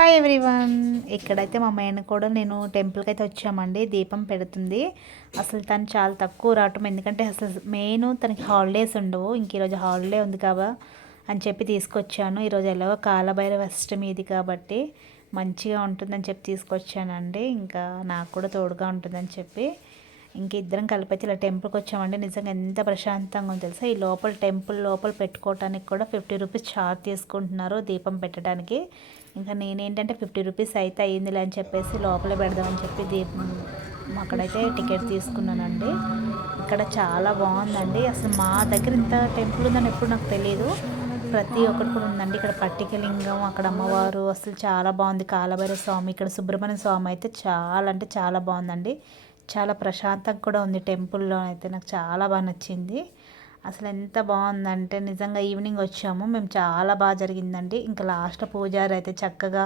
Hi everyone. ఇక్కడైతే మా కూడా నేను టెంపుల్కి అయితే వచ్చామండి. దీపం పెడుతుంది. అసలు తను చాలా తక్కువ రావటం, ఎందుకంటే అసలు మెయిన్ తనకి హాలిడేస్ ఉండవు. ఇంక ఈరోజు హాలిడే ఉంది కాబా అని చెప్పి తీసుకొచ్చాను. ఈరోజు ఎలాగో కాలభైరవ అష్టమి ఇది కాబట్టి మంచిగా ఉంటుందని చెప్పి తీసుకొచ్చానండి. ఇంకా నాకు కూడా తోడుగా ఉంటుందని చెప్పి ఇంక ఇద్దరం కలిపి ఇలా టెంపుల్కి వచ్చామండి. నిజంగా ఎంత ప్రశాంతంగా ఉందో తెలుసా. ఈ లోపల టెంపుల్ లోపల పెట్టుకోవడానికి కూడా 50 రూపీస్ ఛార్జ్ తీసుకుంటున్నారు దీపం పెట్టడానికి. ఇంకా నేనేంటంటే 50 రూపీస్ అయితే అయ్యిందిలే అని చెప్పేసి లోపలే పెడదామని చెప్పి దీపం అక్కడైతే టికెట్ తీసుకున్నానండి. ఇక్కడ చాలా బాగుందండి. అసలు మా దగ్గర ఇంత టెంపుల్ ఉందని ఎప్పుడు నాకు తెలియదు. ప్రతి ఒక్కటి కూడా ఉందండి. ఇక్కడ పట్టికలింగం, అక్కడ అమ్మవారు, అసలు చాలా బాగుంది. కాలభైరవ స్వామి, ఇక్కడ సుబ్రహ్మణ్య స్వామి అయితే చాలా అంటే చాలా బాగుందండి. చాలా ప్రశాంతంగా కూడా ఉంది టెంపుల్లో అయితే. నాకు చాలా బాగా నచ్చింది. అసలు ఎంత బాగుందంటే నిజంగా ఈవినింగ్ వచ్చాము మేము, చాలా బాగా జరిగిందండి. ఇంకా లాస్ట్ పూజారి అయితే చక్కగా